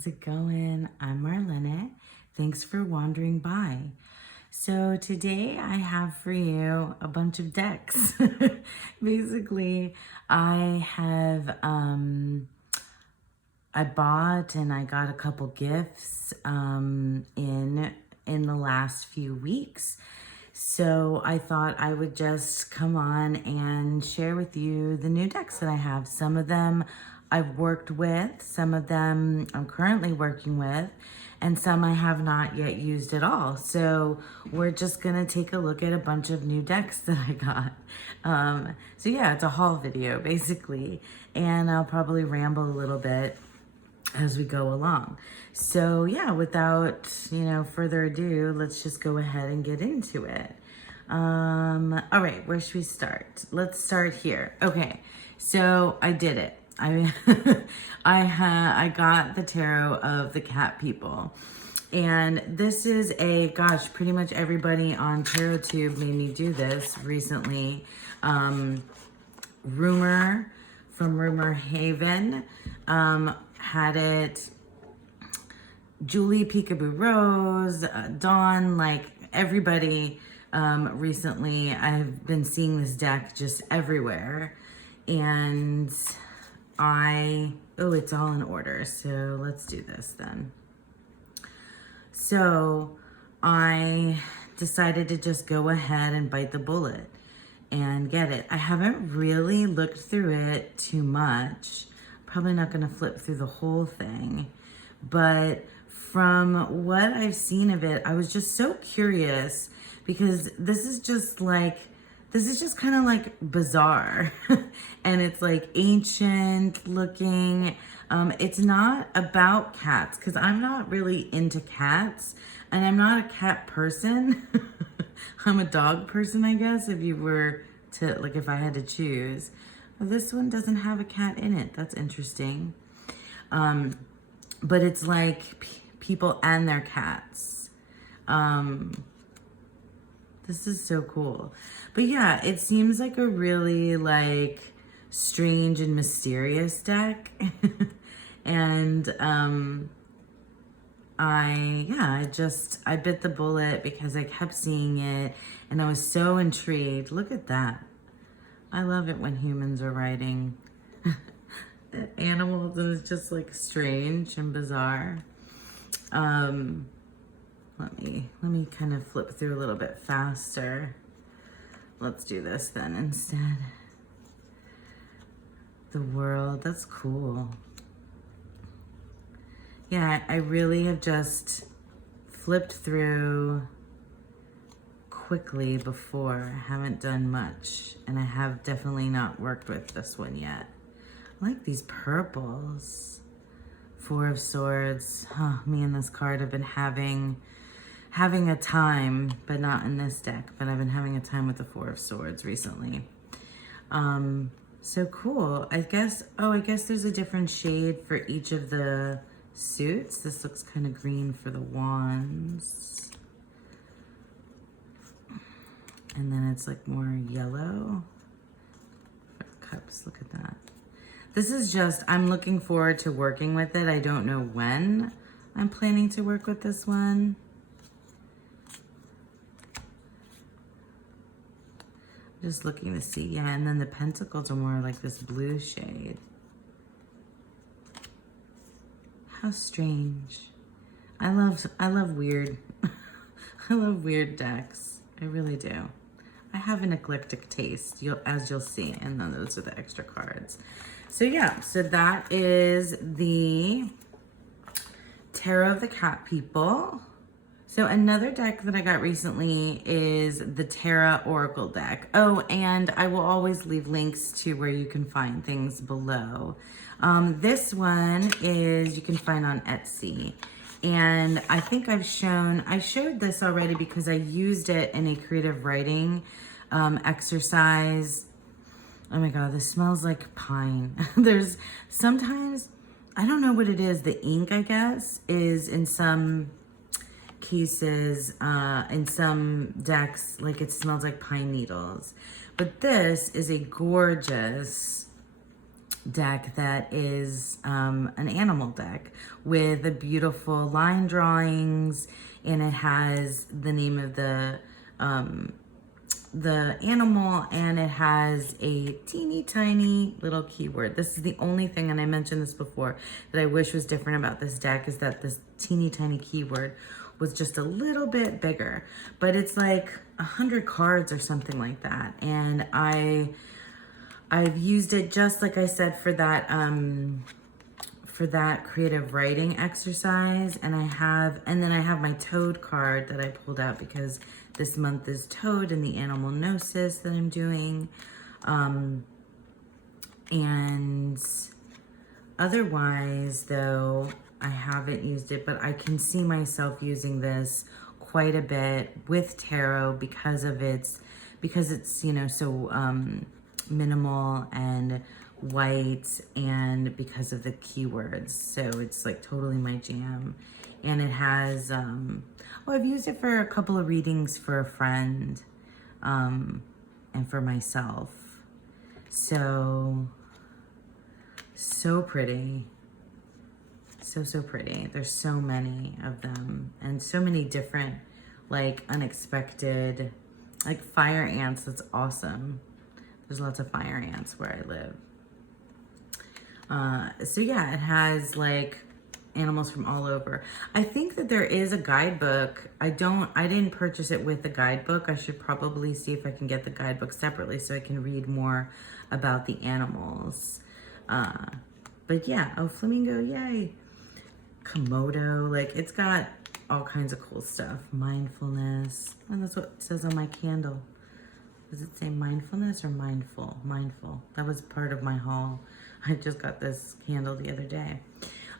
How's it going? I'm Marlene. Thanks for wandering by. So today I have for you a bunch of decks. Basically, I bought and I got a couple gifts in the last few weeks. So I thought I would just come on and share with you the new decks that I have. Some of them I've worked with, some of them I'm currently working with, and some I have not yet used at all. So we're just gonna take a look at a bunch of new decks that I got. So yeah, it's a haul video basically, and I'll probably ramble a little bit as we go along. So yeah, without further ado, let's just go ahead and get into it. All right, where should we start? Let's start here. Okay, so I did it. I got the tarot of the cat people, and this is pretty much everybody on TarotTube made me do this recently. Rumor from Rumor Haven had it. Julie Peekaboo Rose, Dawn, like everybody recently. I've been seeing this deck just everywhere, and it's all in order, so let's do this then. So I decided to just go ahead and bite the bullet and get it. I haven't really looked through it too much. Probably not going to flip through the whole thing, but from what I've seen of it, I was just so curious because this is just kind of like bizarre and it's like ancient looking. It's not about cats because I'm not really into cats and I'm not a cat person. I'm a dog person, I guess, if I had to choose. This one doesn't have a cat in it. That's interesting. But it's like people and their cats. This is so cool. But yeah, it seems like a really strange and mysterious deck. And I bit the bullet because I kept seeing it and I was so intrigued. Look at that. I love it when humans are writing animals and it's just like strange and bizarre. Let me kind of flip through a little bit faster. Let's do this then instead. The world, that's cool. Yeah, I really have just flipped through quickly before. I haven't done much, and I have definitely not worked with this one yet. I like these purples. Four of Swords. Me and this card have been having a time, but not in this deck, but I've been having a time with the Four of Swords recently. So cool. I guess there's a different shade for each of the suits. This looks kind of green for the wands. And then it's like more yellow for cups. Look at that. This is just, I'm looking forward to working with it. I don't know when I'm planning to work with this one. Just looking to see, yeah, and then the pentacles are more like this blue shade. How strange. I love weird, I love weird decks. I really do. I have an eclectic taste, as you'll see, and then those are the extra cards. So yeah, so that is the Tarot of the Cat People. So another deck that I got recently is the Terra Oracle deck. Oh, and I will always leave links to where you can find things below. This one you can find on Etsy. And I think I showed this already because I used it in a creative writing exercise. Oh my God, this smells like pine. There's sometimes, I don't know what it is, the ink, I guess, is in some cases, in some decks, like it smells like pine needles. But this is a gorgeous deck that is an animal deck with the beautiful line drawings, and it has the name of the animal, and it has a teeny tiny little keyword. This is the only thing, and I mentioned this before, that I wish was different about this deck, is that this teeny tiny keyword was just a little bit bigger, but it's like 100 cards or something like that. And I've used it, just like I said, for that creative writing exercise. And then I have my toad card that I pulled out because this month is toad in the animal gnosis that I'm doing. And otherwise, though, I haven't used it, but I can see myself using this quite a bit with tarot because it's, you know, so minimal and white, and because of the keywords. So it's like totally my jam. And it has, I've used it for a couple of readings for a friend, and for myself. So pretty. So pretty. There's so many of them, and so many different, like, unexpected, like fire ants. That's awesome. There's lots of fire ants where I live. So yeah, it has like animals from all over. I think that there is a guidebook. I didn't purchase it with the guidebook. I should probably see if I can get the guidebook separately so I can read more about the animals. But yeah, oh, flamingo, yay. Komodo, like, it's got all kinds of cool stuff. Mindfulness, and that's what it says on my candle. Does it say mindfulness or mindful? Mindful. That was part of my haul. I just got this candle the other day.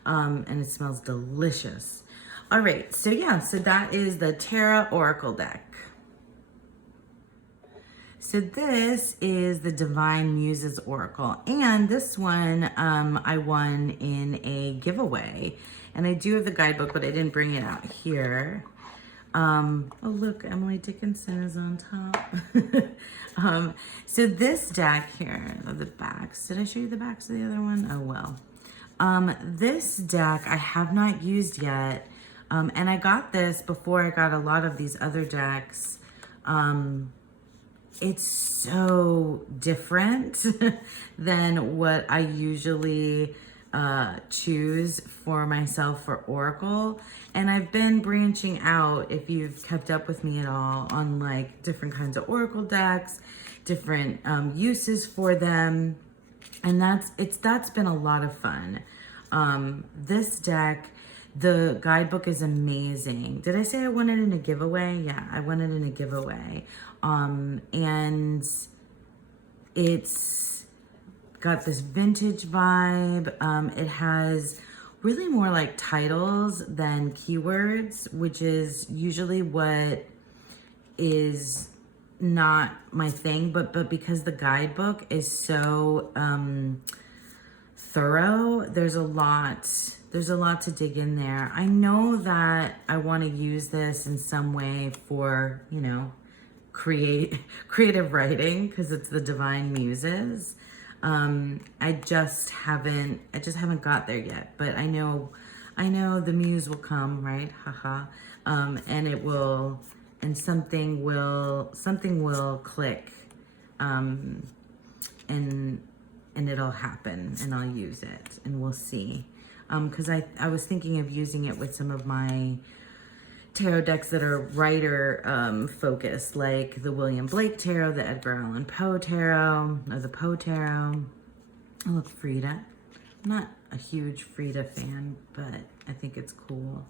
And it smells delicious. All right, so yeah, so that is the Terra Oracle deck. So this is the Divine Muses Oracle. And this one I won in a giveaway. And I do have the guidebook, but I didn't bring it out here. Oh, look, Emily Dickinson is on top. So this deck here, the backs. Did I show you the backs of the other one? Oh, well. This deck I have not used yet. And I got this before I got a lot of these other decks. It's so different than what I usually choose for myself for Oracle. And I've been branching out, if you've kept up with me at all, on like different kinds of Oracle decks, different uses for them. And that's been a lot of fun. This deck, the guidebook is amazing. Did I say I won it in a giveaway? Yeah, I won it in a giveaway. And it's got this vintage vibe. It has really more like titles than keywords, which is usually what is not my thing, but because the guidebook is so thorough, there's a lot to dig in there. I know that I want to use this in some way for, you know, creative writing, because it's the Divine Muses. I just haven't got there yet, but I know the muse will come, right? Haha. And it will, and something will click, and it'll happen, and I'll use it, and we'll see. Because I was thinking of using it with some of my tarot decks that are writer focused, like the William Blake Tarot, the Edgar Allan Poe Tarot, or the Poe Tarot. Oh, look, Frida. I'm not a huge Frida fan, but I think it's cool.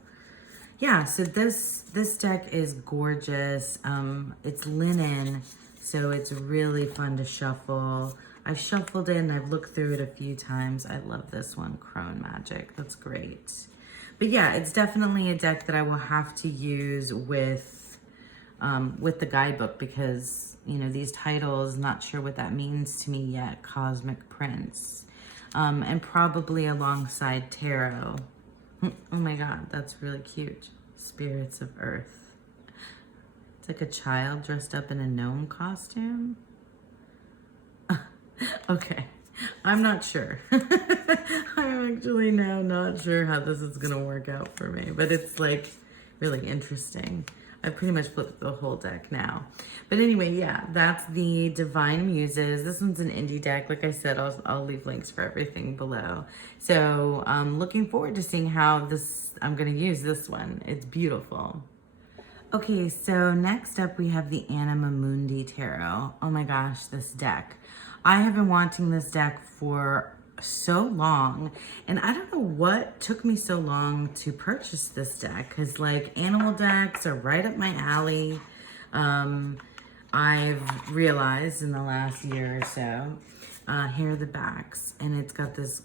Yeah, so this deck is gorgeous. It's linen, so it's really fun to shuffle. I've shuffled it and I've looked through it a few times. I love this one, Crone Magic. That's great. But yeah, it's definitely a deck that I will have to use with the guidebook, because, you know, these titles, not sure what that means to me yet. Cosmic Prince. And probably alongside tarot. Oh my God, that's really cute. Spirits of Earth. It's like a child dressed up in a gnome costume. Okay. I'm not sure. I'm actually now not sure how this is gonna work out for me, but it's like really interesting. I've pretty much flipped the whole deck now. But anyway, yeah, that's the Divine Muses. This one's an indie deck. Like I said, I'll leave links for everything below. So I'm looking forward to seeing how I'm gonna use this one. It's beautiful. Okay, so next up we have the Anima Mundi Tarot. Oh my gosh, this deck. I have been wanting this deck for so long, and I don't know what took me so long to purchase this deck, because like animal decks are right up my alley. I've realized in the last year or so. Here are the backs, and it's got this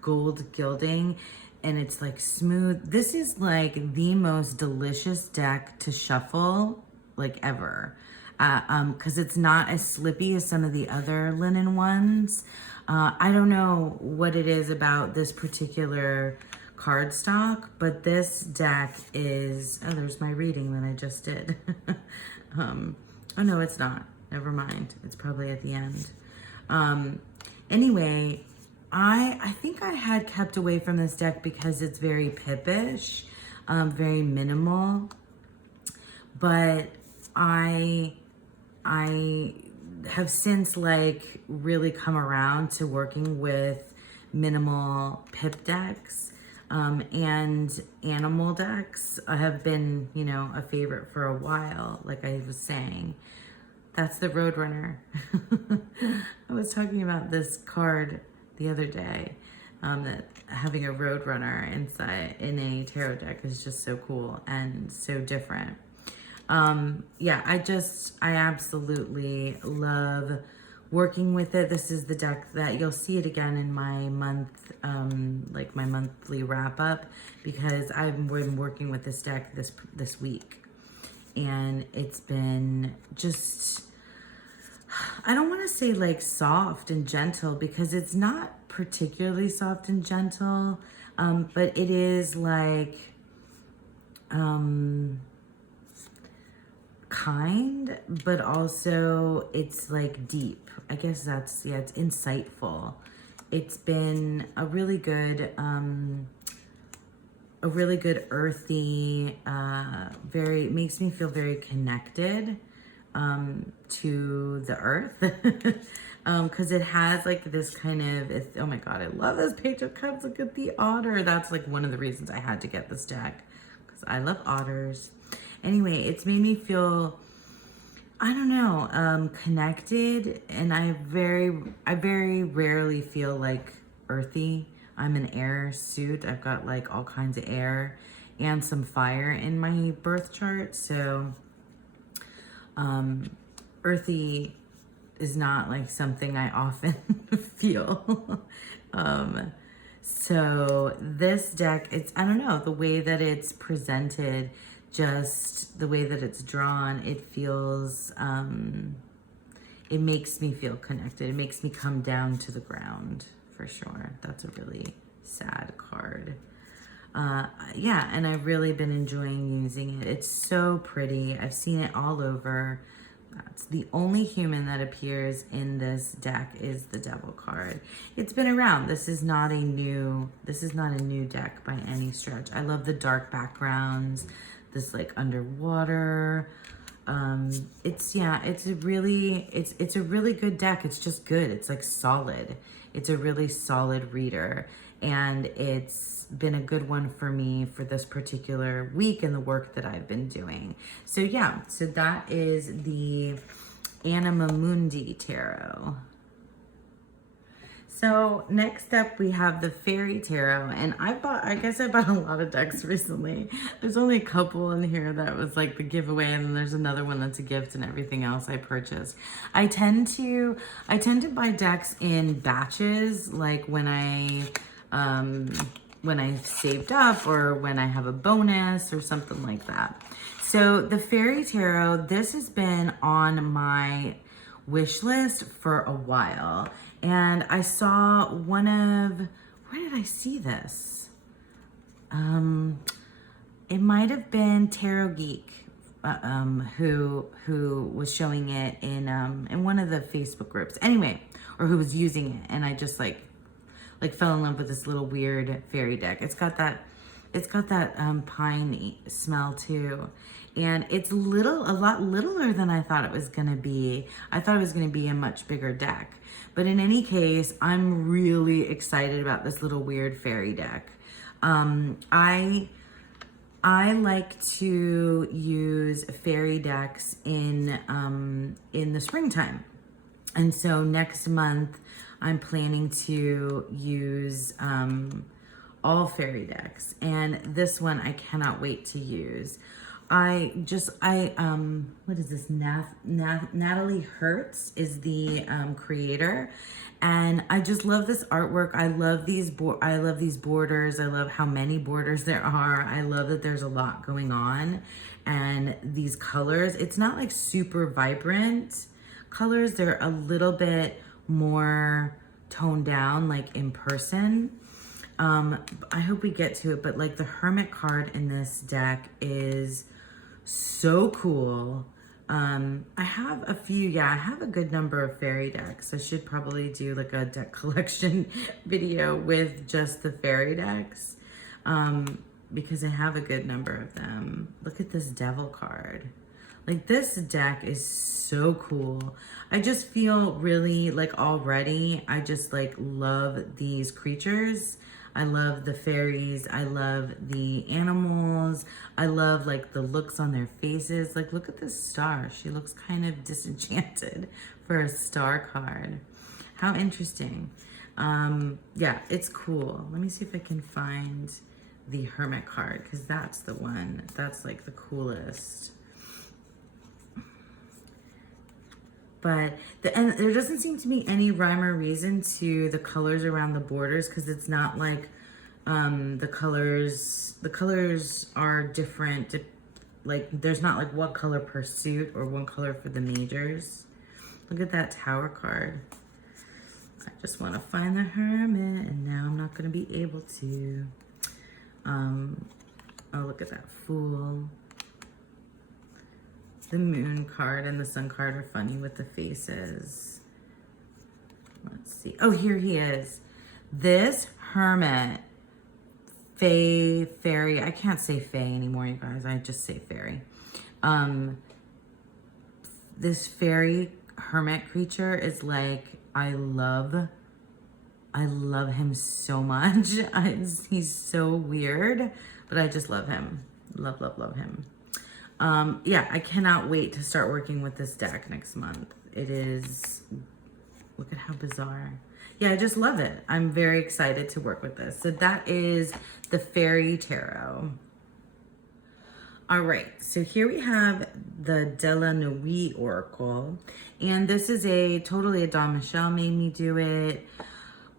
gold gilding, and it's like smooth. This is like the most delicious deck to shuffle like ever, because it's not as slippy as some of the other linen ones. I don't know what it is about this particular cardstock, but this deck is, oh, there's my reading that I just did. Oh no, it's not. Never mind. It's probably at the end. Anyway, I think I had kept away from this deck because it's very pippish, very minimal, but I have since like really come around to working with minimal pip decks, and animal decks have been, you know, a favorite for a while, like I was saying. That's the Roadrunner. I was talking about this card the other day, that having a Roadrunner inside in a tarot deck is just so cool and so different. Yeah, I absolutely love working with it. This is the deck that you'll see it again in my like my monthly wrap up, because I've been working with this deck this week, and it's been just, I don't want to say like soft and gentle, because it's not particularly soft and gentle, but it is like kind, but also it's like deep. I guess that's, yeah, it's insightful. It's been a really good earthy, makes me feel very connected to the earth, because it has like this kind of, oh my god, I love this Page of Cups. Look at the otter. That's like one of the reasons I had to get this deck, because I love otters. Anyway, it's made me feel, I don't know, connected, and I very rarely feel like earthy. I'm an air suit. I've got like all kinds of air and some fire in my birth chart, so earthy is not like something I often feel. So this deck, it's, I don't know, the way that it's presented, just the way that it's drawn, it feels, it makes me feel connected. It makes me come down to the ground, for sure. That's a really sad card. Yeah, and I've really been enjoying using it. It's so pretty. I've seen it all over. That's the only human that appears in this deck is the Devil card. It's been around. This is not a new deck by any stretch. I love the dark backgrounds, this like underwater. It's a really good deck. It's just good. It's like solid. It's a really solid reader, and it's been a good one for me for this particular week and the work that I've been doing. So yeah, so that is the Anima Mundi Tarot. So next up we have the Fairy Tarot, and I guess I bought a lot of decks recently. There's only a couple in here that was like the giveaway, and then there's another one that's a gift, and everything else I purchased. I tend to buy decks in batches, like when I saved up, or when I have a bonus or something like that. So the Fairy Tarot, this has been on my wish list for a while. And I saw where did I see this? It might have been Tarot Geek, who was showing it in one of the Facebook groups. Anyway, or who was using it, and I just like fell in love with this little weird fairy deck. It's got that pine smell too. And it's a lot littler than I thought it was gonna be. I thought it was gonna be a much bigger deck. But in any case, I'm really excited about this little weird fairy deck. I like to use fairy decks in the springtime. And so next month, I'm planning to use all fairy decks. And this one I cannot wait to use. What is this? Natalie Hertz is the creator, and I just love this artwork. I love these borders. I love how many borders there are. I love that there's a lot going on, and these colors. It's not like super vibrant colors. They're a little bit more toned down, like in person. I hope we get to it, but like the Hermit card in this deck is so cool. I have a good number of fairy decks. I should probably do like a deck collection video with just the fairy decks, because I have a good number of them. Look at this Devil card. Like, this deck is so cool. I just feel really like already, I just like love these creatures. I love the fairies. I love the animals. I love like the looks on their faces. Like, look at this star. She looks kind of disenchanted for a star card. How interesting. Yeah, it's cool. Let me see if I can find the Hermit card, because that's the one. That's like the coolest. But and there doesn't seem to be any rhyme or reason to the colors around the borders, because it's not like the colors are different. Like, there's not like one color per suit or one color for the majors. Look at that Tower card. I just want to find the Hermit, and now I'm not going to be able to. Oh, look at that Fool. The Moon card and the Sun card are funny with the faces. Let's see. Oh, here he is. This Hermit, fairy. I can't say fae anymore, you guys. I just say fairy. This fairy hermit creature is like, I love him so much. He's so weird, but I just love him. Love him. Yeah, I cannot wait to start working with this deck next month. It is, look at how bizarre. Yeah, I just love it. I'm very excited to work with this. So that is the Fairy Tarot. All right, so here we have the Della Noe Oracle. And this is totally a Dawn Michelle made me do it.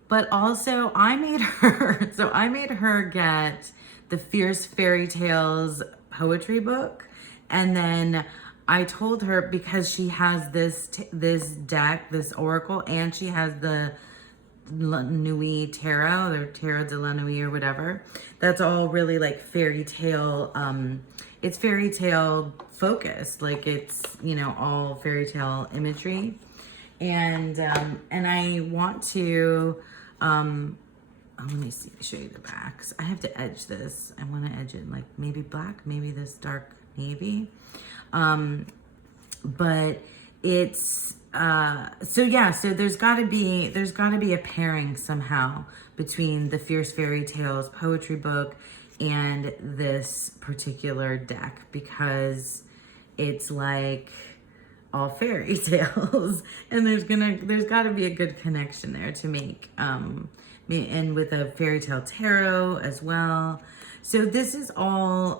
But also I made her, so I made her get the Fierce Fairy Tales poetry book. And then I told her, because she has this deck, this oracle, and she has the Noe Tarot, or Tarot de la Nuit or whatever. That's all really like fairy tale, it's fairy tale focused. Like, it's, you know, all fairy tale imagery. And I want to, oh, let me see, show you the backs. I have to edge this. I want to edge it like maybe black, maybe this dark navy. But it's, so yeah, so there's gotta be a pairing somehow between the Fierce Fairy Tales poetry book and this particular deck, because it's like all fairy tales, and there's gotta be a good connection there to make, and with a fairy tale tarot as well. So this is all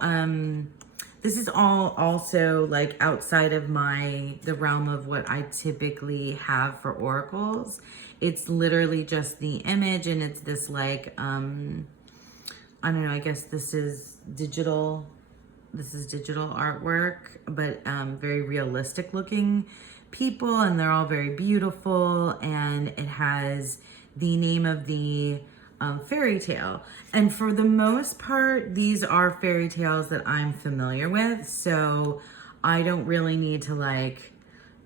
also like outside of the realm of what I typically have for oracles. It's literally just the image, and it's this like, I don't know, I guess this is digital artwork, but very realistic looking people, and they're all very beautiful, and it has the name of the fairy tale. And for the most part, these are fairy tales that I'm familiar with, so I don't really need to like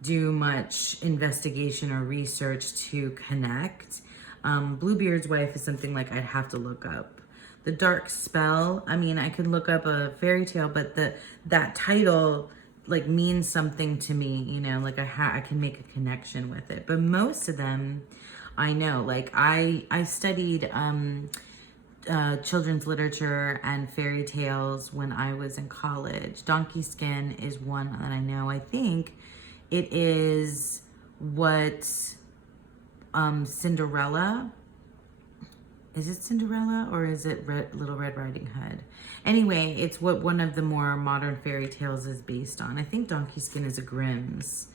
do much investigation or research to connect. Bluebeard's Wife is something like I'd have to look up. The Dark Spell, I mean, I could look up a fairy tale, but that title like means something to me, you know, like I can make a connection with it. But most of them I know, like I studied children's literature and fairy tales when I was in college. Donkey Skin is one that I know. I think it is what Cinderella, is it Cinderella or is it Little Red Riding Hood? Anyway, it's what one of the more modern fairy tales is based on. I think Donkey Skin is a Grimm's.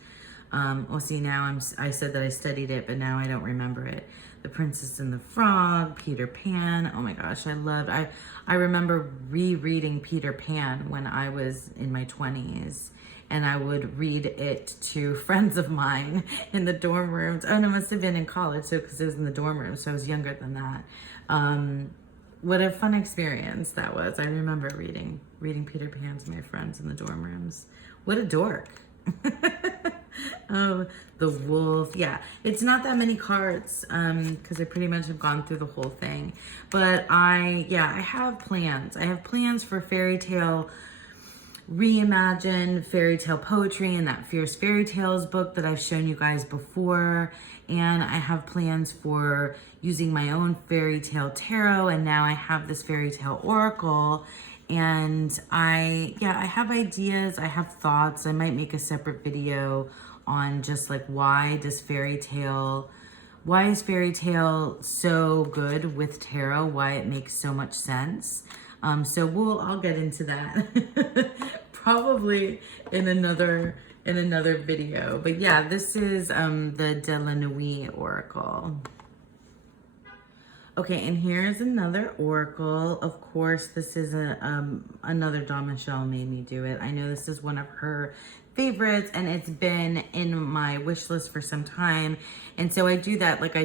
Well, see, now I said that I studied it, but now I don't remember it. The Princess and the Frog, Peter Pan. Oh my gosh, I remember rereading Peter Pan when I was in my 20s. And I would read it to friends of mine in the dorm rooms. Oh, no, it must have been in college, so because it was in the dorm room, so I was younger than that. What a fun experience that was. I remember reading Peter Pan to my friends in the dorm rooms. What a dork. The wolf. Yeah, it's not that many cards because I pretty much have gone through the whole thing. But I have plans. I have plans for fairy tale reimagine, fairy tale poetry, and that Fierce Fairy Tales book that I've shown you guys before. And I have plans for using my own fairy tale tarot, and now I have this fairy tale oracle. And I have ideas, I have thoughts. I might make a separate video on just like why is fairy tale so good with tarot, why it makes so much sense. So I'll get into that probably in another video. But yeah, this is the Della Noe Oracle. Okay, and here's another oracle. Of course, this is another Dawn Michelle made me do it. I know this is one of her favorites, and it's been in my wish list for some time. And so I do that, like I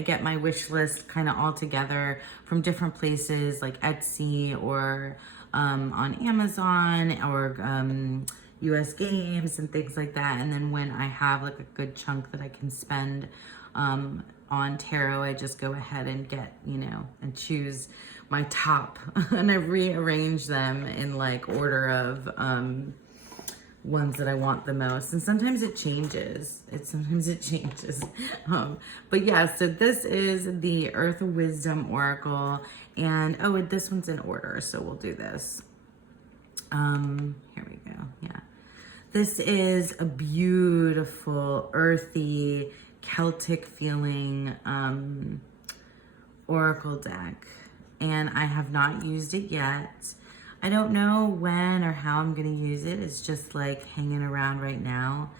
get my wish list kind of all together from different places, like Etsy or on Amazon or US Games and things like that. And then when I have like a good chunk that I can spend on tarot, I just go ahead and get, and choose my top and I rearrange them in like order of ones that I want the most. And sometimes it changes. But yeah, so this is the Earth of Wisdom Oracle. And this one's in order, so we'll do this. Here we go. Yeah. This is a beautiful, earthy, Celtic feeling oracle deck, and I have not used it yet. I don't know when or how I'm going to use it. It's just like hanging around right now,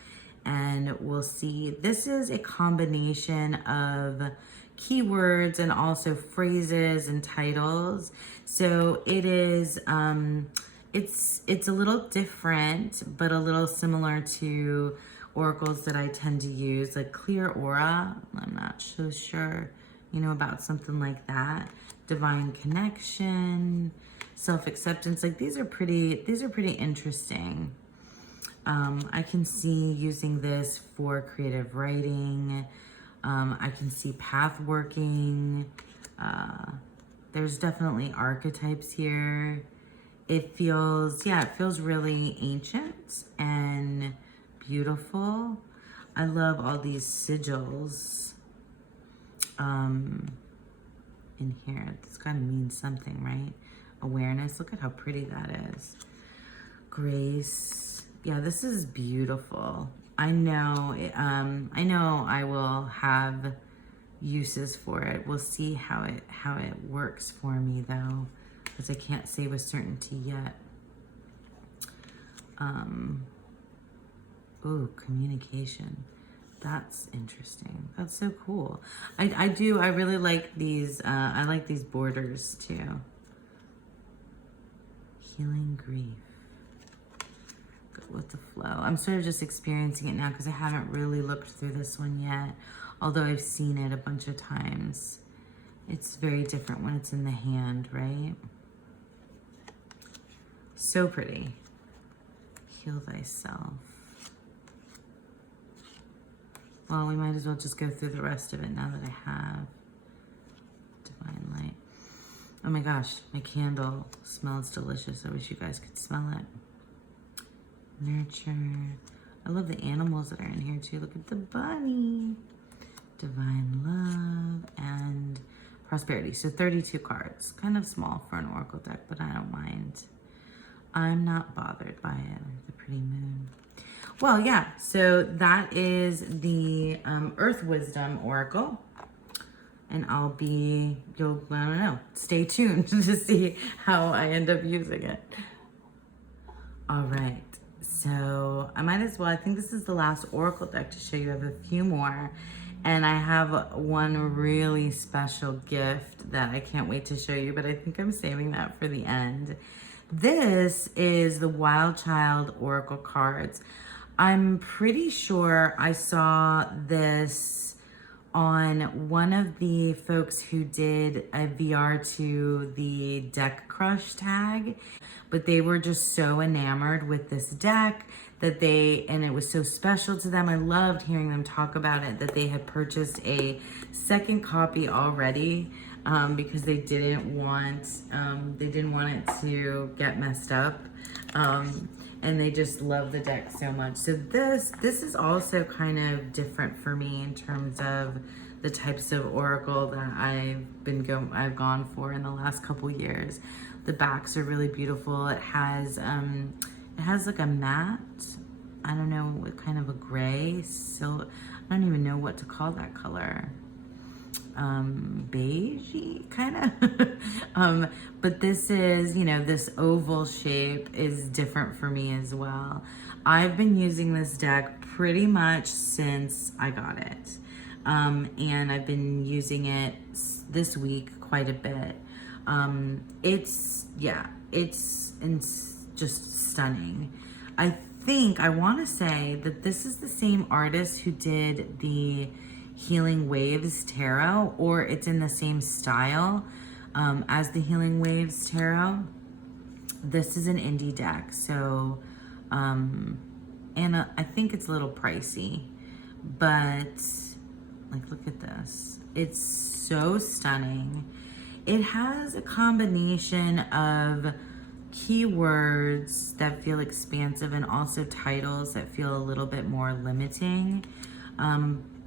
and we'll see. This is a combination of keywords and also phrases and titles. So it is it's a little different, but a little similar to oracles that I tend to use, like Clear Aura. I'm not so sure, about something like that. Divine Connection, Self-Acceptance. Like these are pretty interesting. I can see using this for creative writing. I can see path working. There's definitely archetypes here. It feels really ancient and beautiful. I love all these sigils in here. It's got to mean something, right? Awareness. Look at how pretty that is. Grace. Yeah, this is beautiful. I know I will have uses for it. We'll see how it works for me though, because I can't say with certainty yet. Ooh, communication. That's interesting. That's so cool. I really like these. I like these borders too. Healing grief. Go with the flow. I'm sort of just experiencing it now because I haven't really looked through this one yet. Although I've seen it a bunch of times. It's very different when it's in the hand, right? So pretty. Heal thyself. Well, we might as well just go through the rest of it now that I have Divine Light. Oh my gosh, my candle smells delicious. I wish you guys could smell it. Nurture. I love the animals that are in here too. Look at the bunny. Divine Love and Prosperity. So 32 cards. Kind of small for an Oracle deck, but I don't mind. I'm not bothered by it. The pretty moon. Well, yeah, so that is the Earth Wisdom Oracle. And I don't know, stay tuned to see how I end up using it. All right, so I might as well, I think this is the last Oracle deck to show you. I have a few more. And I have one really special gift that I can't wait to show you, but I think I'm saving that for the end. This is the Wild Child Oracle cards. I'm pretty sure I saw this on one of the folks who did a VR to the Deck Crush tag, but they were just so enamored with this deck that and it was so special to them. I loved hearing them talk about it, that they had purchased a second copy already because they didn't want it to get messed up. And they just love the deck so much. So this is also kind of different for me in terms of the types of Oracle that I've gone for in the last couple years. The backs are really beautiful. It has like a matte, I don't know, what kind of a gray, so I don't even know what to call that color. Beigey kind of. But this is, this oval shape is different for me as well. I've been using this deck pretty much since I got it. And I've been using it this week quite a bit. It's just stunning. I want to say that this is the same artist who did the Healing Waves Tarot, or it's in the same style as the Healing Waves Tarot. This is an indie deck, so and I think it's a little pricey, but like, look at this. It's so stunning. It has a combination of keywords that feel expansive and also titles that feel a little bit more limiting,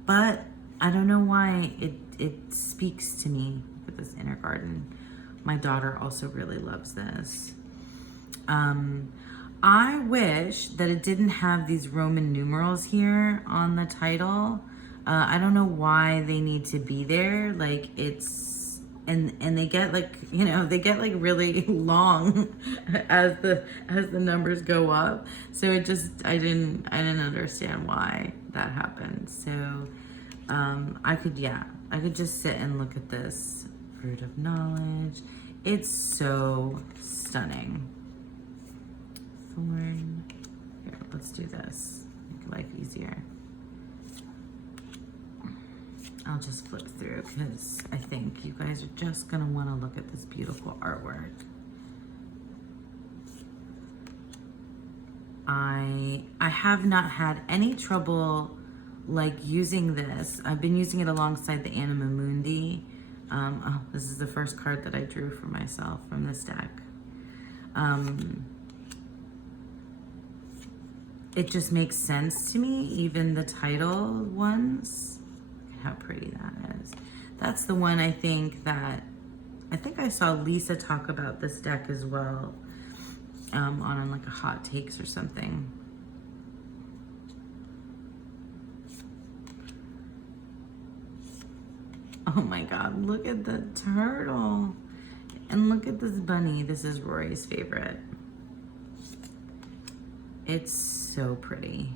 but I don't know why it speaks to me. Look at this inner garden. My daughter also really loves this. I wish that it didn't have these Roman numerals here on the title. I don't know why they need to be there. Like, it's, and they get like, they get like really long as the numbers go up. So it just, I didn't understand why that happened. So I could just sit and look at this Fruit of Knowledge. It's so stunning. Thorn. Here, let's do this. Make life easier. I'll just flip through because I think you guys are just gonna want to look at this beautiful artwork. I have not had any trouble like using this. I've been using it alongside the Anima Mundi. Oh, this is the first card that I drew for myself from this deck. It just makes sense to me, even the title ones. Look at how pretty that is. That's the one I think I saw Lisa talk about this deck as well, on like a hot takes or something. Oh my God, look at the turtle. And look at this bunny. This is Rory's favorite. It's so pretty.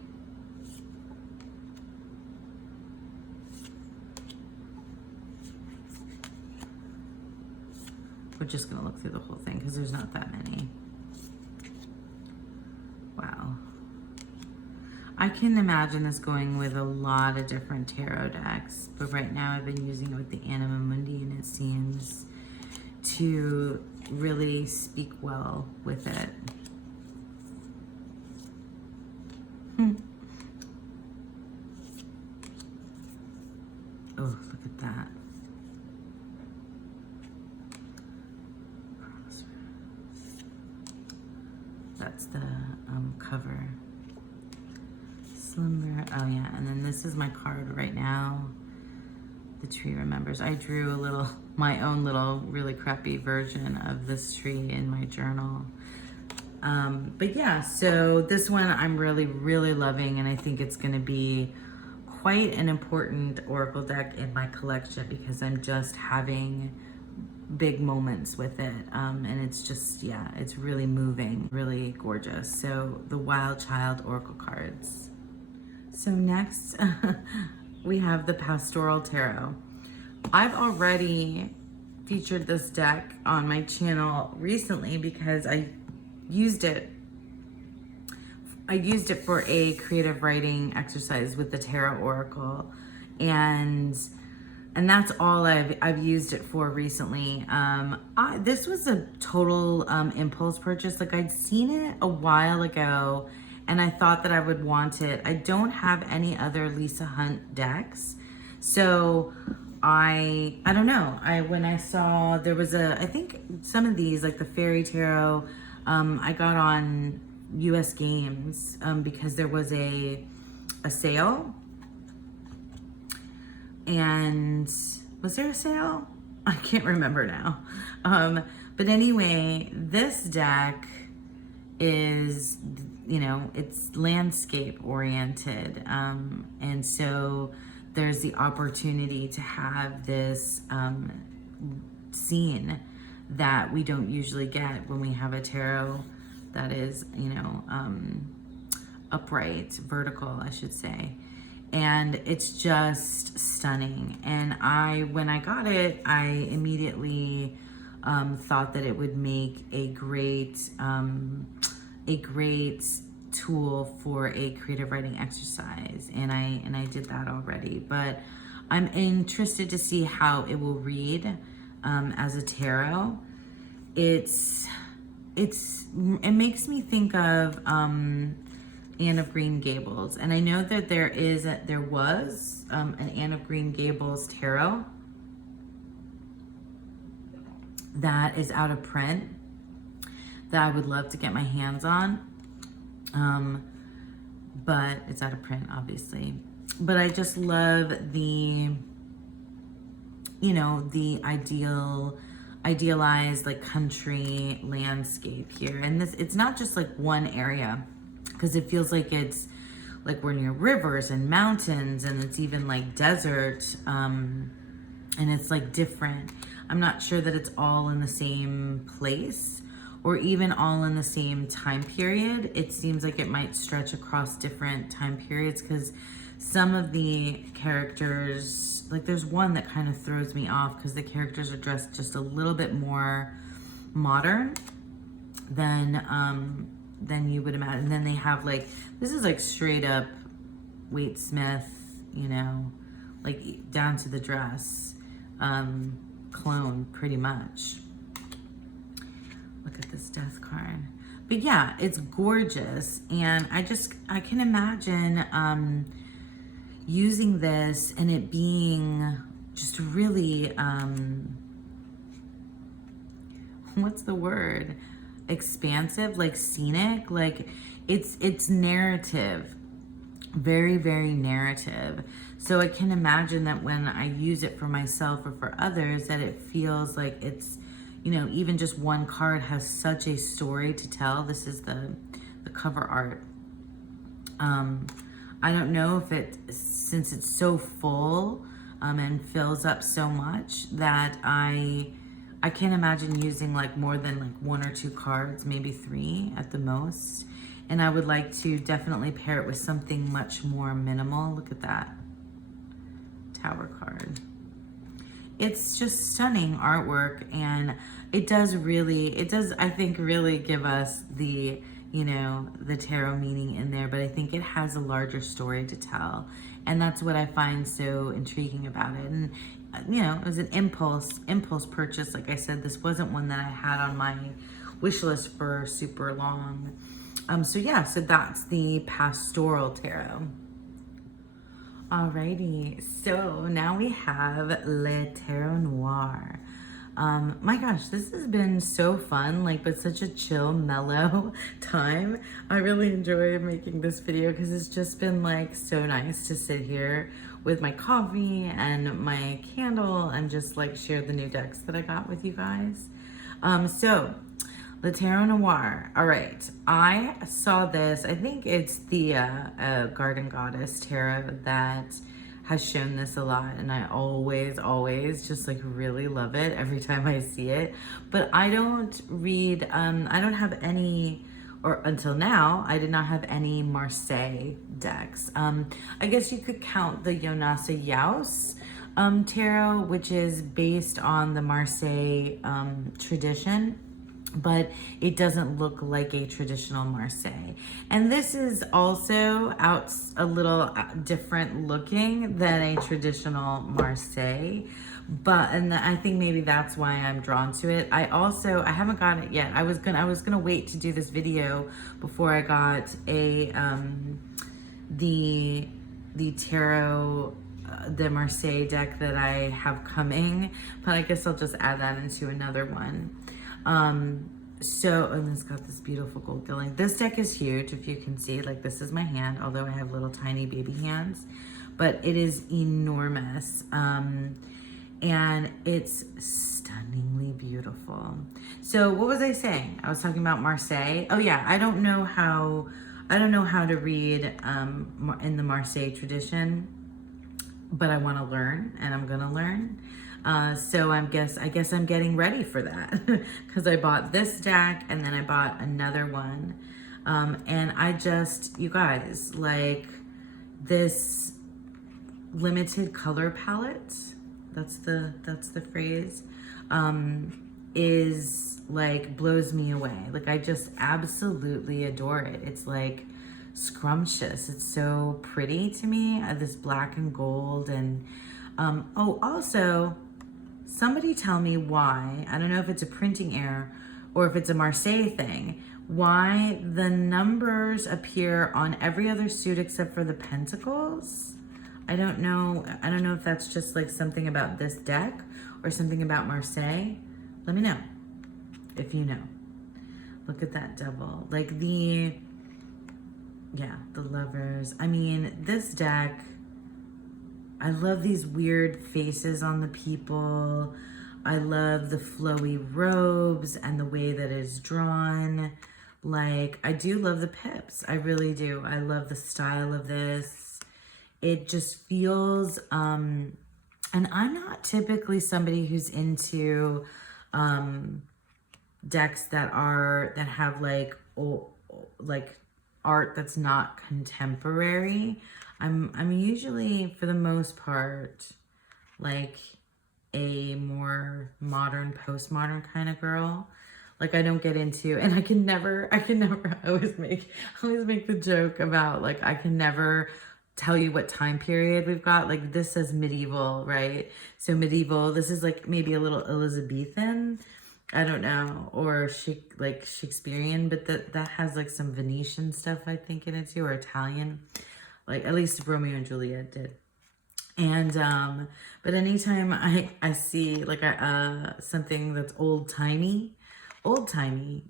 We're just gonna look through the whole thing because there's not that many. Wow. I can imagine this going with a lot of different tarot decks, but right now I've been using it with the Anima Mundi and it seems to really speak well with it. Oh, look at that. That's the cover. Slumber. Oh yeah, and then this is my card right now. The tree remembers. I drew my own little really crappy version of this tree in my journal. But yeah, so this one I'm really, really loving, and I think it's going to be quite an important oracle deck in my collection because I'm just having big moments with it. And it's just, yeah, it's really moving, really gorgeous. So the Wild Child Oracle cards. So next we have the Pastoral Tarot. I've already featured this deck on my channel recently because I used it for a creative writing exercise with the Terra Oracle, and that's all I've used it for recently. This was a total impulse purchase. Like, I'd seen it a while ago and I thought that I would want it. I don't have any other Lisa Hunt decks, so I don't know. When I saw there was I think some of these, like the Fairy Tarot, I got on US Games because there was a sale. And was there a sale? I can't remember now. But anyway, this deck is, you know, it's landscape oriented. And so there's the opportunity to have this scene that we don't usually get when we have a tarot that is, you know, upright, vertical, I should say. And it's just stunning. And when I got it, I immediately thought that it would make a great tool for a creative writing exercise. And I did that already. But I'm interested to see how it will read as a tarot. It makes me think of Anne of Green Gables, and I know that there was an Anne of Green Gables tarot that is out of print that I would love to get my hands on, but it's out of print, obviously. But I just love the, you know, the idealized like country landscape here, and it's not just like one area, because it feels like it's like we're near rivers and mountains, and it's even like desert, and it's like different. I'm not sure that it's all in the same place or even all in the same time period. It seems like it might stretch across different time periods, because some of the characters, like there's one that kind of throws me off because the characters are dressed just a little bit more modern than you would imagine. And then they have like, this is like straight up Waite Smith, you know, like down to the dress, clone pretty much. Look at this death card. But yeah, it's gorgeous. And I can imagine using this and it being just really, what's the word? Expansive, like scenic, like it's narrative, very, very narrative. So I can imagine that when I use it for myself or for others, that it feels like it's, you know, even just one card has such a story to tell. This is the cover art. I don't know if since it's so full and fills up so much, that I can't imagine using like more than like 1 or 2 cards, maybe 3 at the most. And I would like to definitely pair it with something much more minimal. Look at that Tower card. It's just stunning artwork, and it does, I think, really give us the, you know, the tarot meaning in there, but I think it has a larger story to tell. And that's what I find so intriguing about it. And, you know, it was an impulse purchase. Like I said, this wasn't one that I had on my wish list for super long. So yeah, so that's the Pastoral Tarot. Alrighty, so now we have Le Tarot Noir. My gosh, this has been so fun, like, but such a chill, mellow time. I really enjoy making this video because it's just been like so nice to sit here with my coffee and my candle and just like share the new decks that I got with you guys. So the Terra Noir. All right, I saw this. I think it's the Garden Goddess Terra that has shown this a lot, and I always just like really love it every time I see it. But I don't read. I don't have any, or until now, I did not have any Marseille decks. I guess you could count the Jonasa Yaus tarot, which is based on the Marseille tradition, but it doesn't look like a traditional Marseille. And this is also out a little different looking than a traditional Marseille. And I think maybe that's why I'm drawn to it. I haven't got it yet. I was gonna wait to do this video before I got the tarot, the Marseille deck that I have coming, but I guess I'll just add that into another one. And it's got this beautiful gold gilding. This deck is huge, if you can see. Like, this is my hand, although I have little tiny baby hands, but it is enormous. And it's stunningly beautiful. So what was I saying? I was talking about Marseille. Oh yeah, I don't know how to read in the Marseille tradition, but I want to learn, and I'm gonna learn. So I guess I'm getting ready for that because I bought this deck and then I bought another one. And you guys, like, this limited color palette, that's the phrase, is like, blows me away. Like, I just absolutely adore it. It's like scrumptious. It's so pretty to me, this black and gold. And also, somebody tell me why, I don't know if it's a printing error or if it's a Marseille thing, why the numbers appear on every other suit except for the pentacles. I don't know if that's just like something about this deck or something about Marseille. Let me know if you know. Look at that devil. Like, the lovers. I mean, this deck, I love these weird faces on the people. I love the flowy robes and the way that it's drawn. Like, I do love the pips. I really do. I love the style of this. It just feels, and I'm not typically somebody who's into decks that have like art that's not contemporary. I'm usually, for the most part, like a more modern, postmodern kind of girl. Like, I don't get into, and I always make the joke about, like, I can never tell you what time period we've got. Like, this says medieval, right? So medieval, this is like maybe a little Elizabethan, I don't know, or like Shakespearean, but that has like some Venetian stuff, I think, in it too, or Italian. Like, at least Romeo and Juliet did. And but anytime I see like something that's old-timey,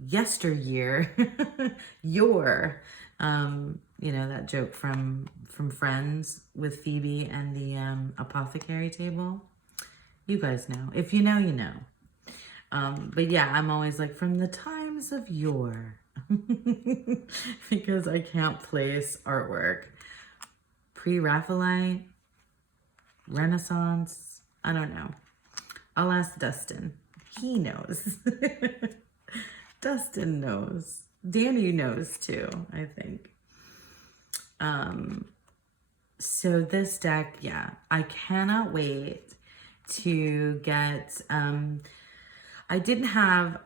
yesteryear, that joke from Friends with Phoebe and the apothecary table. You guys know. If you know, you know. But yeah, I'm always like, from the times of yore, because I can't place artwork. Pre-Raphaelite, Renaissance, I don't know. I'll ask Dustin. He knows. Dustin knows. Danny knows too, I think. So this deck, yeah, I cannot wait to get, I didn't have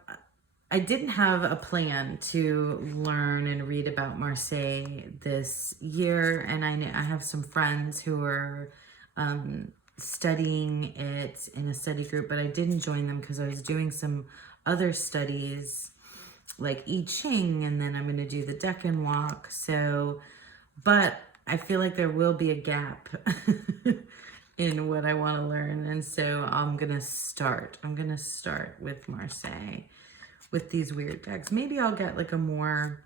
a plan to learn and read about Marseille this year, and I have some friends who are studying it in a study group, but I didn't join them because I was doing some other studies like I Ching, and then I'm going to do the Deccan Walk. So, but I feel like there will be a gap in what I want to learn. And so I'm going to start with Marseille with these weird decks. Maybe I'll get like a more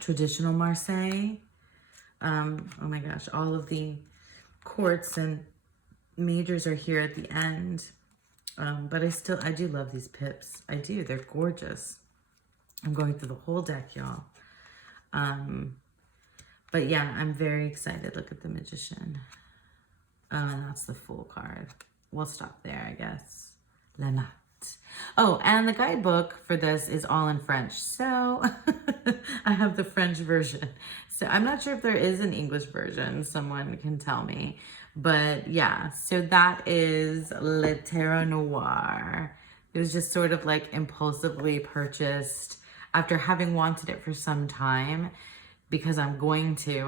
traditional Marseille. Oh my gosh, all of the courts and majors are here at the end. But I do love these pips. I do, they're gorgeous. I'm going through the whole deck, y'all. But yeah, I'm very excited. Look at the Magician. And that's the Fool card. We'll stop there, I guess. La Natte. Oh, and the guidebook for this is all in French. So I have the French version. So I'm not sure if there is an English version. Someone can tell me. But yeah, so that is Le Terra Noir. It was just sort of like impulsively purchased after having wanted it for some time, because I'm going to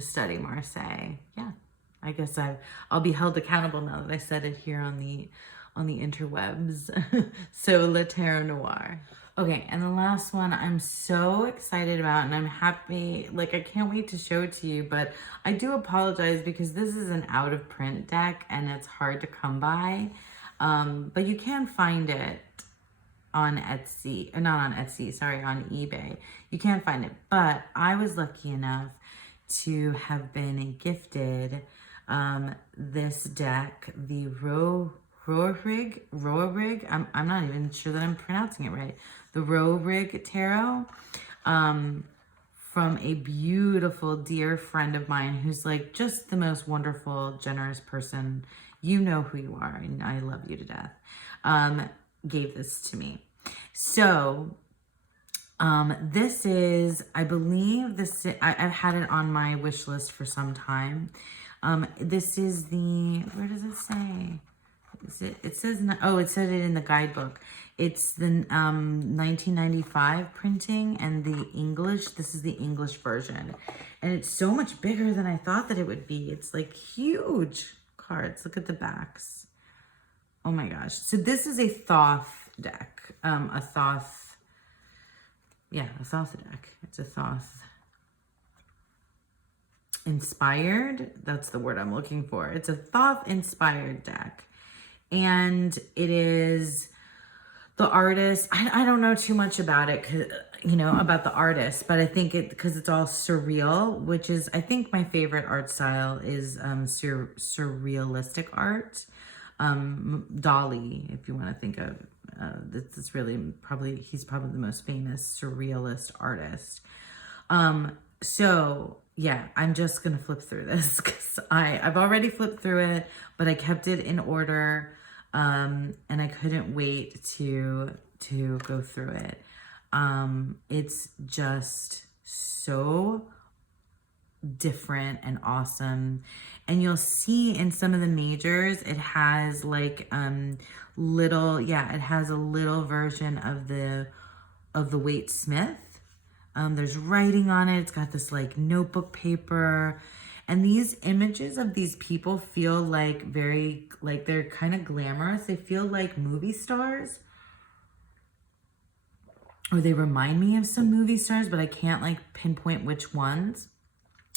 study Marseille. Yeah, I guess I'll be held accountable now that I said it here on the interwebs. So Le Terra Noir. Okay, and the last one I'm so excited about, and I'm happy, like I can't wait to show it to you, but I do apologize because this is an out of print deck and it's hard to come by. But you can find it on Etsy, not on Etsy, sorry, on eBay. You can find it, but I was lucky enough to have been gifted this deck, the Roerig, I'm not even sure that I'm pronouncing it right. The Roerig Tarot, from a beautiful dear friend of mine who's like just the most wonderful, generous person. You know who you are, and I love you to death. Gave this to me. So this is, I believe this, I've had it on my wish list for some time. This is the, where does it say? It says, oh, it said it in the guidebook. It's the 1995 printing and the English. This is the English version. And it's so much bigger than I thought that it would be. It's like huge cards. Look at the backs. Oh my gosh. So this is a Thoth deck. A Thoth deck. It's a Thoth inspired. That's the word I'm looking for. It's a Thoth inspired deck. And it is the artist. I don't know too much about it, about the artist, but I think because it's all surreal, which is, I think my favorite art style is surrealistic art. Dali, if you want to think of, it's really he's probably the most famous surrealist artist. So yeah, I'm just going to flip through this because I've already flipped through it, but I kept it in order. And I couldn't wait to go through it. It's just so different and awesome. And you'll see in some of the majors, it has like, it has a little version of the Waite Smith. There's writing on it. It's got this like notebook paper. And these images of these people feel like they're kind of glamorous. They feel like movie stars. Or they remind me of some movie stars, but I can't like pinpoint which ones.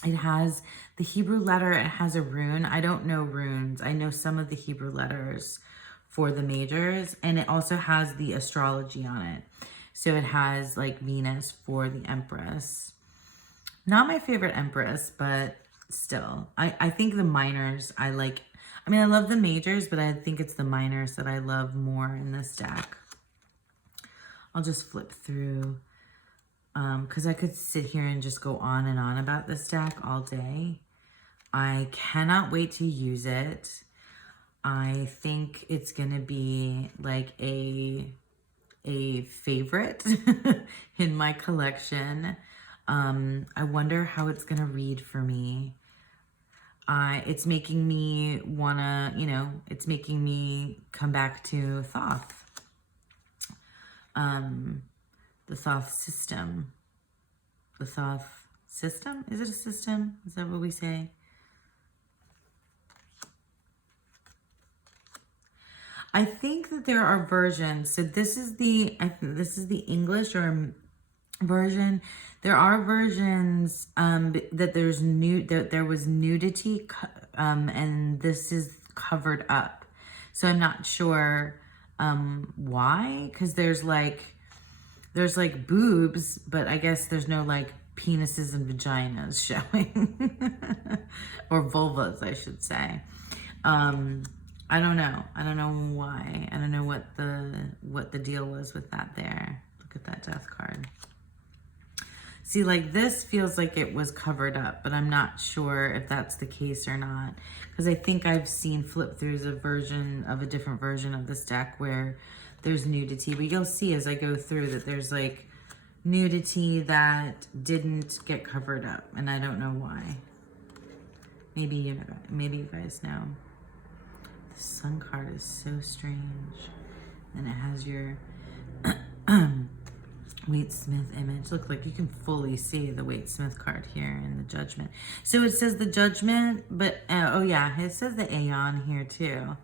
It has the Hebrew letter. It has a rune. I don't know runes. I know some of the Hebrew letters for the majors. And it also has the astrology on it. So it has like Venus for the Empress. Not my favorite Empress, but still, I think the minors I like. I mean, I love the majors, but I think it's the minors that I love more in this deck. I'll just flip through because I could sit here and just go on and on about this deck all day. I cannot wait to use it. I think it's gonna be like a favorite in my collection. I wonder how it's gonna read for me. It's making me wanna, it's making me come back to Thoth. The Thoth system. The Thoth system? Is it a system? Is that what we say? I think that there are versions. So this is the English or version. There are versions that there was nudity, and this is covered up. So I'm not sure why, because there's like boobs, but I guess there's no like penises and vaginas showing, or vulvas, I should say. I don't know. I don't know why. I don't know what the deal was with that there. Look at that death card. See, like this feels like it was covered up, but I'm not sure if that's the case or not. Because I think I've seen flip throughs of a different version of this deck where there's nudity. But you'll see as I go through that there's like nudity that didn't get covered up. And I don't know why. Maybe you guys know. The Sun card is so strange. And it has your Waite Smith image. Look, like you can fully see the Waite Smith card here in the Judgment. So it says the Judgment, but oh yeah, it says the Aeon here too.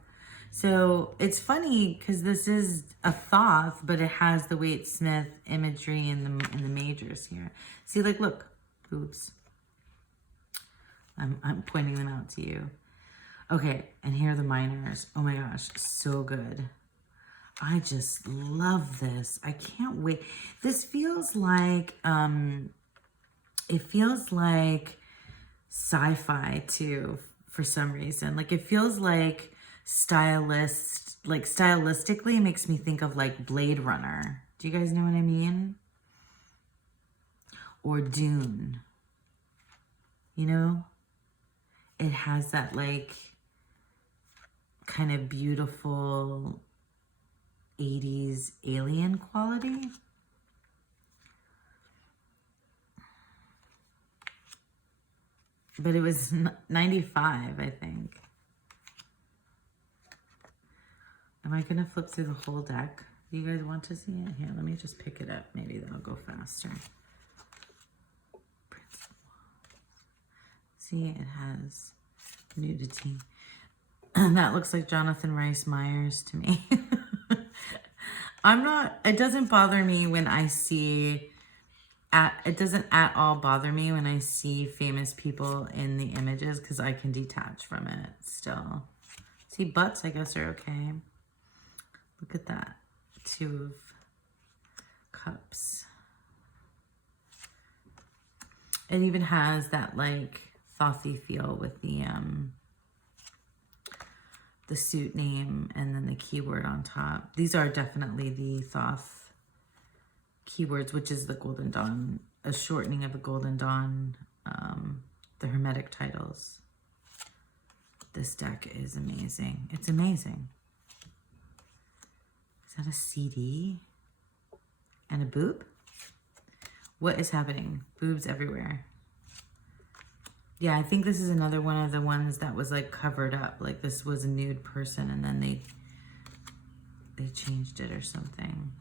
So it's funny because this is a Thoth, but it has the Waite Smith imagery in the majors here. See, like look, boobs. I'm pointing them out to you. Okay, and here are the minors. Oh my gosh, so good. I just love this. I can't wait. This feels like, it feels like sci-fi too, for some reason. Like it feels like stylistically it makes me think of like Blade Runner. Do you guys know what I mean? Or Dune. You know? It has that like kind of beautiful 80s alien quality. But it was 95, I think. Am I going to flip through the whole deck? Do you guys want to see it? Here, let me just pick it up. Maybe that'll go faster. See, it has nudity. And that looks like Jonathan Rhys Meyers to me. It doesn't bother me when I see, it doesn't at all bother me when I see famous people in the images because I can detach from it still. See, butts I guess are okay. Look at that. 2 of Cups. It even has that like Thothy feel with the suit name and then the keyword on top. These are definitely the Thoth keywords, which is the Golden Dawn, a shortening of the Golden Dawn, the Hermetic titles. This deck is amazing. It's amazing. Is that a CD? And a boob? What is happening? Boobs everywhere. Yeah, I think this is another one of the ones that was like covered up. Like this was a nude person and then they changed it or something.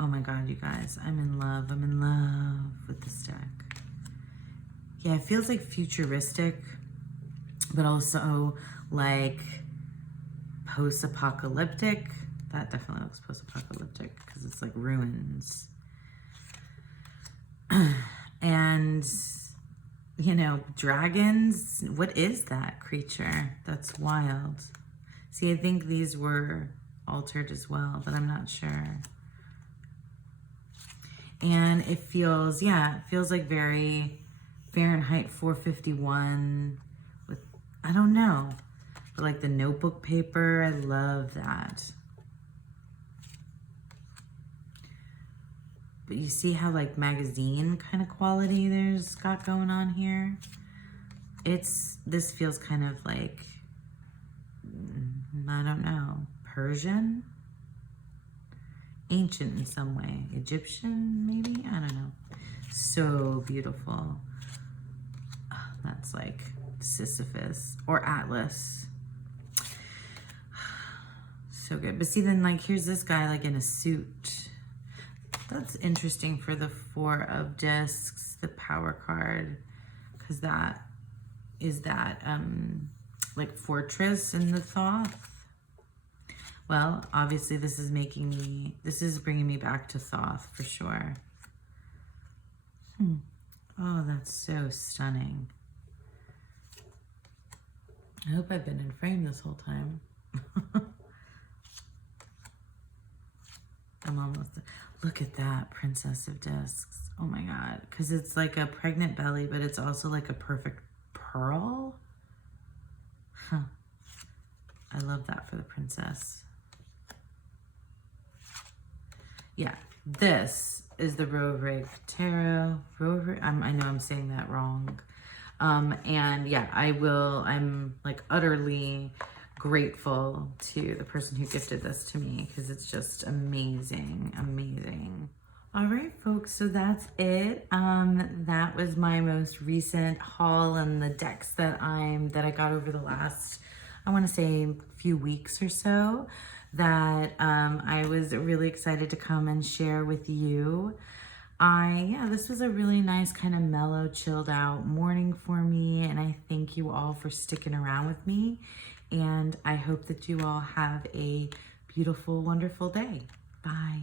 Oh my God, you guys, I'm in love. I'm in love with this deck. Yeah, it feels like futuristic, but also like post-apocalyptic. That definitely looks post-apocalyptic because it's like ruins. And, you know, dragons, what is that creature? That's wild. See, I think these were altered as well, but I'm not sure. And it feels, yeah, it feels like very Fahrenheit 451 with, I don't know, but like the notebook paper, I love that. But you see how like magazine kind of quality there's got going on here? This feels kind of like, I don't know, Persian? Ancient in some way. Egyptian, maybe? I don't know. So beautiful. Oh, that's like Sisyphus or Atlas. So good. But see, then like, here's this guy like in a suit. That's interesting for the 4 of Discs, the Power card, because that is that like Fortress in the Thoth. Well, obviously this is bringing me back to Thoth for sure. Oh, that's so stunning. I hope I've been in frame this whole time. I'm almost, look at that, Princess of Discs. Oh my God, because it's like a pregnant belly, but it's also like a perfect pearl. Huh. I love that for the princess. Yeah, this is the Roerig Tarot. I know I'm saying that wrong. And yeah, I'm like utterly grateful to the person who gifted this to me because it's just amazing, amazing. All right, folks, so that's it. That was my most recent haul and the decks that I got over the last, I want to say, few weeks or so that I was really excited to come and share with you. Yeah, this was a really nice kind of mellow, chilled out morning for me, and I thank you all for sticking around with me, and I hope that you all have a beautiful, wonderful day. Bye.